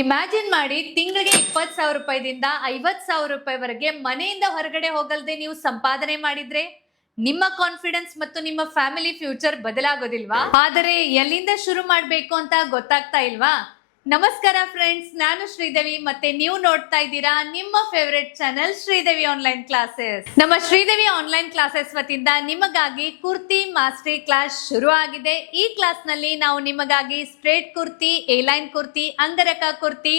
Imagine ಮಾಡಿ, ತಿಂಗಳಿಗೆ 20,000 ರೂಪಾಯಿದಿಂದ 50,000 ರೂಪಾಯಿವರೆಗೆ ಮನೆಯಿಂದ ಹೊರಗಡೆ ಹೋಗಲ್ದೆ ನೀವು ಸಂಪಾದನೆ ಮಾಡಿದ್ರೆ ನಿಮ್ಮ ಕಾನ್ಫಿಡೆನ್ಸ್ ಮತ್ತು ನಿಮ್ಮ ಫ್ಯಾಮಿಲಿ ಫ್ಯೂಚರ್ ಬದಲಾಗೋದಿಲ್ವಾ? ಆದರೆ ಎಲ್ಲಿಂದ ಶುರು ಮಾಡ್ಬೇಕು ಅಂತ ಗೊತ್ತಾಗ್ತಾ ಇಲ್ವಾ? ನಮಸ್ಕಾರ ಫ್ರೆಂಡ್ಸ್, ನಾನು ಶ್ರೀದೇವಿ ಮತ್ತೆ ನೀವು ನೋಡ್ತಾ ಇದ್ದೀರಾ ನಿಮ್ಮ favourite channel Sridevi online classes. ನಮ್ಮ ಶ್ರೀದೇವಿ ಆನ್ಲೈನ್ ಕ್ಲಾಸಸ್ ವತಿಯಿಂದ ನಿಮಗಾಗಿ ಕುರ್ತಿ ಮಾಸ್ಟರಿ ಕ್ಲಾಸ್ ಶುರು ಆಗಿದೆ. ಈ ಕ್ಲಾಸ್ ನಲ್ಲಿ ನಾವು ನಿಮಗಾಗಿ straight kurti, A line kurti, angrakha kurti,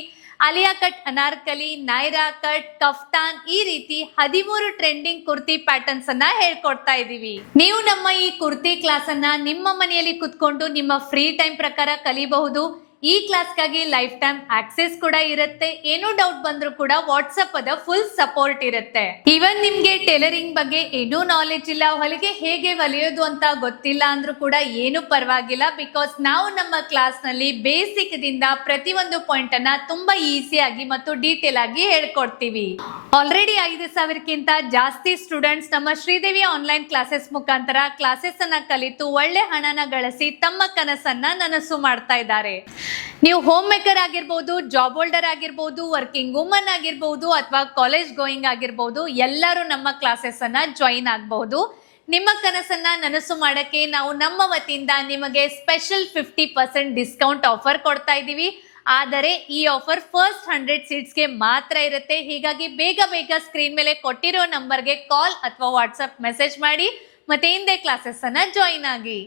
Alia cut, Anarkali, Naira cut, ಕಫ್ತಾನ್, ಈ ರೀತಿ 13 ಟ್ರೆಂಡಿಂಗ್ ಕುರ್ತಿ ಪ್ಯಾಟರ್ನ್ಸ್ ಅನ್ನ ಹೇಳ್ಕೊಡ್ತಾ ಇದೀವಿ. ನೀವು ನಮ್ಮ ಈ ಕುರ್ತಿ ಕ್ಲಾಸ್ ಅನ್ನ ನಿಮ್ಮ ಮನೆಯಲ್ಲಿ ಕುತ್ಕೊಂಡು ನಿಮ್ಮ ಫ್ರೀ ಟೈಮ್ ಪ್ರಕಾರ ಕಲಿಬಹುದು. ಈ ಕ್ಲಾಸ್ಗಾಗಿ ಲೈಫ್ ಟೈಮ್ ಆಕ್ಸೆಸ್ ಕೂಡ ಇರುತ್ತೆ. ಏನೋ ಡೌಟ್ ಬಂದ್ರು ಕೂಡ ವಾಟ್ಸ್ಆಪ್ ಅದ ಫುಲ್ ಸಪೋರ್ಟ್ ಇರುತ್ತೆ. ಈವನ್ ನಿಮ್ಗೆ ಟೈಲರಿಂಗ್ ಬಗ್ಗೆ ಏನೂ ನಾಲೆಜ್ ಇಲ್ಲ, ಹೊಲಿಗೆ ಹೇಗೆ ಹೊಲಿಯೋದು ಅಂತ ಗೊತ್ತಿಲ್ಲ ಅಂದ್ರೂ ಕೂಡ ಏನು ಪರವಾಗಿಲ್ಲ. ಬಿಕಾಸ್ ನಾವು ನಮ್ಮ ಕ್ಲಾಸ್ ನಲ್ಲಿ ಬೇಸಿಕ್ ದಿಂದ ಪ್ರತಿಯೊಂದು ಪಾಯಿಂಟ್ ಅನ್ನ ತುಂಬಾ ಈಸಿಯಾಗಿ ಮತ್ತು ಡೀಟೇಲ್ ಆಗಿ ಹೇಳ್ಕೊಡ್ತೀವಿ. ಆಲ್ರೆಡಿ 5,000ಕ್ಕಿಂತ ಜಾಸ್ತಿ ಸ್ಟೂಡೆಂಟ್ಸ್ ನಮ್ಮ ಶ್ರೀದೇವಿ ಆನ್ಲೈನ್ ಕ್ಲಾಸಸ್ ಮುಖಾಂತರ ಕ್ಲಾಸಸ್ ಅನ್ನ ಕಲಿತು ಒಳ್ಳೆ ಹಣನ ಗಳಿಸಿ ತಮ್ಮ ಕನಸನ್ನ ನನಸು ಮಾಡ್ತಾ ಇದ್ದಾರೆ. ನೀವು ಹೋಮ್ ಮೇಕರ್ ಆಗಿರ್ಬೋದು, ಜಾಬ್ ಹೋಲ್ಡರ್ ಆಗಿರ್ಬೋದು, ವರ್ಕಿಂಗ್ ವುಮನ್ ಆಗಿರ್ಬೋದು, ಅಥವಾ ಕಾಲೇಜ್ ಗೋಯಿಂಗ್ ಆಗಿರ್ಬೋದು, ಎಲ್ಲರೂ ನಮ್ಮ ಕ್ಲಾಸಸ್ ಅನ್ನ ಜಾಯಿನ್ ಆಗಬಹುದು. ನಿಮ್ಮ ಕನಸನ್ನ ನನಸು ಮಾಡಕ್ಕೆ ನಾವು ನಮ್ಮ ವತಿಯಿಂದ ನಿಮಗೆ ಸ್ಪೆಷಲ್ 50% ಡಿಸ್ಕೌಂಟ್ ಆಫರ್ ಕೊಡ್ತಾ ಇದ್ದೀವಿ. ಆದರೆ ಈ ಆಫರ್ ಫಸ್ಟ್ 100 ಸೀಟ್ಸ್ಗೆ ಮಾತ್ರ ಇರುತ್ತೆ. ಹೀಗಾಗಿ ಬೇಗ ಸ್ಕ್ರೀನ್ ಮೇಲೆ ಕೊಟ್ಟಿರೋ ನಂಬರ್ಗೆ ಕಾಲ್ ಅಥವಾ ವಾಟ್ಸ್ಆಪ್ ಮೆಸೇಜ್ ಮಾಡಿ ಮತ್ತೆ ಹಿಂದೆ ಕ್ಲಾಸಸ್ ಅನ್ನ ಜಾಯಿನ್ ಆಗಿ.